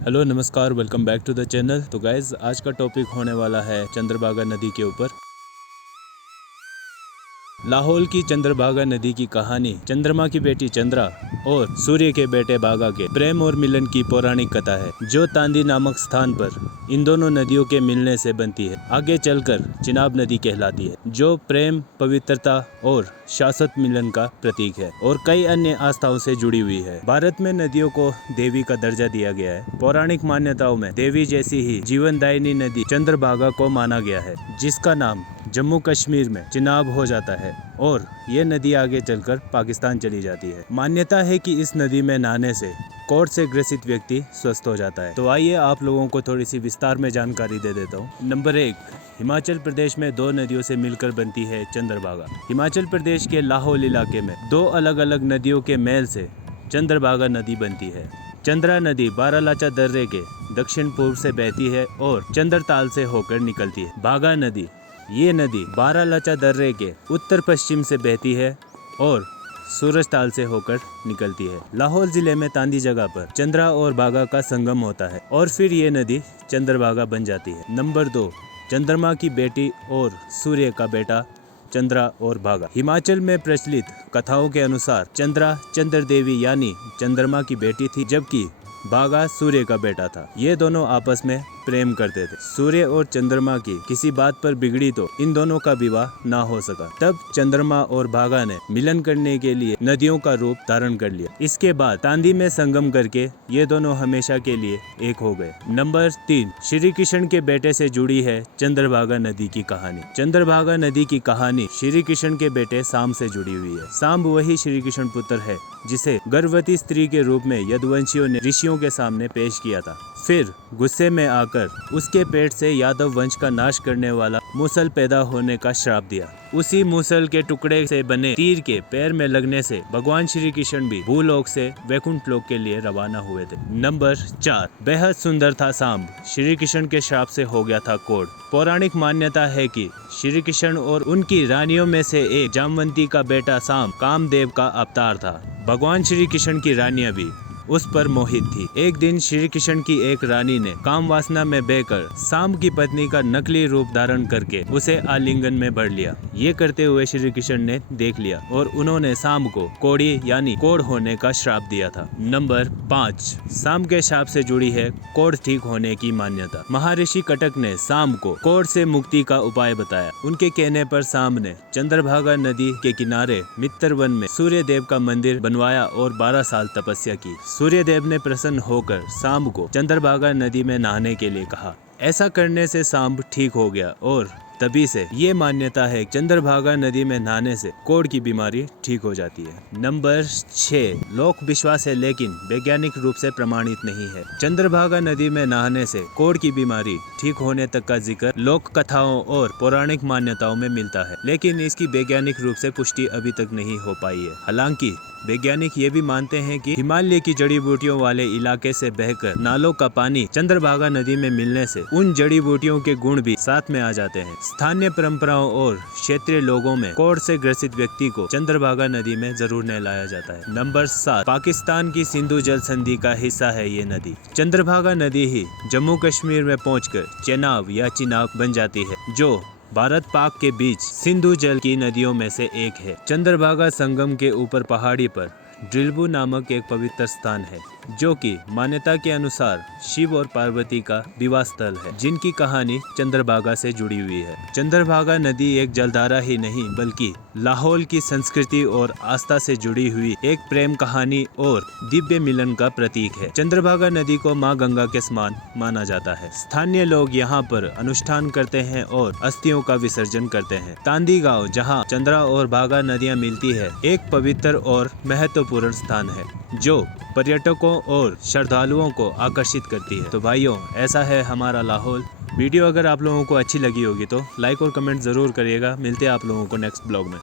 Hello नमस्कार, welcome back to the channel. तो guys आज का टॉपिक होने वाला है चंद्रभागा नदी के ऊपर। लाहौल की चंद्रभागा नदी की कहानी चंद्रमा की बेटी चंद्रा और सूर्य के बेटे भागा के प्रेम और मिलन की पौराणिक कथा है, जो तांदी नामक स्थान पर इन दोनों नदियों के मिलने से बनती है। आगे चलकर चिनाब नदी कहलाती है, जो प्रेम, पवित्रता और शाश्वत मिलन का प्रतीक है और कई अन्य आस्थाओं से जुड़ी हुई है। भारत में नदियों को देवी का दर्जा दिया गया है। पौराणिक मान्यताओं में देवी जैसी ही जीवनदायिनी नदी चंद्रभागा को माना गया है, जिसका नाम जम्मू कश्मीर में चिनाब हो जाता है और ये नदी आगे चलकर पाकिस्तान चली जाती है। मान्यता है कि इस नदी में नहाने से कोढ़ से ग्रसित व्यक्ति स्वस्थ हो जाता है। तो आइए आप लोगों को थोड़ी सी विस्तार में जानकारी दे देता हूँ। नंबर 1, हिमाचल प्रदेश में दो नदियों से मिलकर बनती है चंद्रभागा। हिमाचल प्रदेश के लाहौल इलाके में दो अलग अलग नदियों के मेल से चंद्रभागा नदी बनती है। चंद्रा नदी बारालाचा दर्रे के दक्षिण पूर्व से बहती है और चंद्रताल से होकर निकलती है। भागा नदी, ये नदी बारालाचा दर्रे के उत्तर पश्चिम से बहती है और सूरजताल से होकर निकलती है। लाहौल जिले में तांदी जगह पर चंद्रा और भागा का संगम होता है और फिर ये नदी चंद्रभागा बन जाती है। नंबर 2, चंद्रमा की बेटी और सूर्य का बेटा चंद्रा और भागा। हिमाचल में प्रचलित कथाओं के अनुसार चंद्रा चंद्र देवी यानी चंद्रमा की बेटी थी, जबकि भागा सूर्य का बेटा था। ये दोनों आपस में प्रेम करते थे। सूर्य और चंद्रमा की किसी बात पर बिगड़ी तो इन दोनों का विवाह ना हो सका। तब चंद्रमा और भागा ने मिलन करने के लिए नदियों का रूप धारण कर लिया। इसके बाद तांदी में संगम करके ये दोनों हमेशा के लिए एक हो गए। नंबर 3, श्री कृष्ण के बेटे से जुड़ी है चंद्रभागा नदी की कहानी। चंद्रभागा नदी की कहानी श्री कृष्ण के बेटे सांब से जुड़ी हुई है। सांब वही श्री कृष्ण पुत्र है जिसे गर्भवती स्त्री के रूप में यदुवंशियों ने ऋषियों के सामने पेश किया था। फिर गुस्से में आकर उसके पेट से यादव वंश का नाश करने वाला मूसल पैदा होने का श्राप दिया। उसी मूसल के टुकड़े से बने तीर के पैर में लगने से भगवान श्री कृष्ण भी भूलोक से वैकुंठ लोक के लिए रवाना हुए थे। नंबर 4, बेहद सुंदर था सांब, श्री कृष्ण के श्राप से हो गया था कोढ़। पौराणिक मान्यता है कि श्री कृष्ण और उनकी रानियों में से एक जामवंती का बेटा सांब कामदेव का अवतार था। भगवान श्री कृष्ण की रानियां भी उस पर मोहित थी। एक दिन श्री कृष्ण की एक रानी ने काम वासना में बहकर सांब की पत्नी का नकली रूप धारण करके उसे आलिंगन में भर लिया। ये करते हुए श्री कृष्ण ने देख लिया और उन्होंने सांब को कोढ़ी यानी कोढ़ होने का श्राप दिया था। नंबर 5, सांब के श्राप से जुड़ी है कोढ़ ठीक होने की मान्यता। महर्षि कटक ने सांब को कोढ़ से मुक्ति का उपाय बताया। उनके कहने पर सांब ने चंद्रभागा नदी के किनारे मित्र वन में सूर्य देव का मंदिर बनवाया और 12 साल तपस्या की। सूर्य देव ने प्रसन्न होकर सांब को चंद्रभागा नदी में नहाने के लिए कहा। ऐसा करने से सांब ठीक हो गया और तभी से ये मान्यता है चंद्रभागा नदी में नहाने से कोढ़ की बीमारी ठीक हो जाती है। नंबर 6, लोक विश्वास है लेकिन वैज्ञानिक रूप से प्रमाणित नहीं है। चंद्रभागा नदी में नहाने से कोढ़ की बीमारी ठीक होने तक का जिक्र लोक कथाओं और पौराणिक मान्यताओं में मिलता है, लेकिन इसकी वैज्ञानिक रूप से पुष्टि अभी तक नहीं हो पाई है। हालांकि वैज्ञानिक ये भी मानते हैं कि हिमालय की जड़ी बूटियों वाले इलाके से बहकर नालों का पानी चंद्रभागा नदी में मिलने से उन जड़ी बूटियों के गुण भी साथ में आ जाते हैं। स्थानीय परंपराओं और क्षेत्रीय लोगों में कोढ़ से ग्रसित व्यक्ति को चंद्रभागा नदी में जरूर नहलाया जाता है। नंबर 7, पाकिस्तान की सिंधु जल संधि का हिस्सा है ये नदी। चंद्रभागा नदी ही जम्मू कश्मीर में पहुंचकर चेनाब या चिनाब बन जाती है, जो भारत पाक के बीच सिंधु जल की नदियों में से एक है। चंद्रभागा संगम के ऊपर पहाड़ी पर ड्रिलबू नामक एक पवित्र स्थान है, जो कि मान्यता के अनुसार शिव और पार्वती का विवाह स्थल है, जिनकी कहानी चंद्रभागा से जुड़ी हुई है। चंद्रभागा नदी एक जलधारा ही नहीं बल्कि लाहौल की संस्कृति और आस्था से जुड़ी हुई एक प्रेम कहानी और दिव्य मिलन का प्रतीक है। चंद्रभागा नदी को माँ गंगा के समान माना जाता है। स्थानीय लोग यहाँ पर अनुष्ठान करते हैं और अस्थियों का विसर्जन करते हैं। तांदी गाँव, जहाँ चंद्रा और भागा नदियाँ मिलती है, एक पवित्र और महत्वपूर्ण स्थान है जो पर्यटकों और श्रद्धालुओं को आकर्षित करती है। तो भाइयों, ऐसा है हमारा लाहौल। वीडियो अगर आप लोगों को अच्छी लगी होगी तो लाइक और कमेंट जरूर करिएगा। मिलते हैं आप लोगों को नेक्स्ट ब्लॉग में।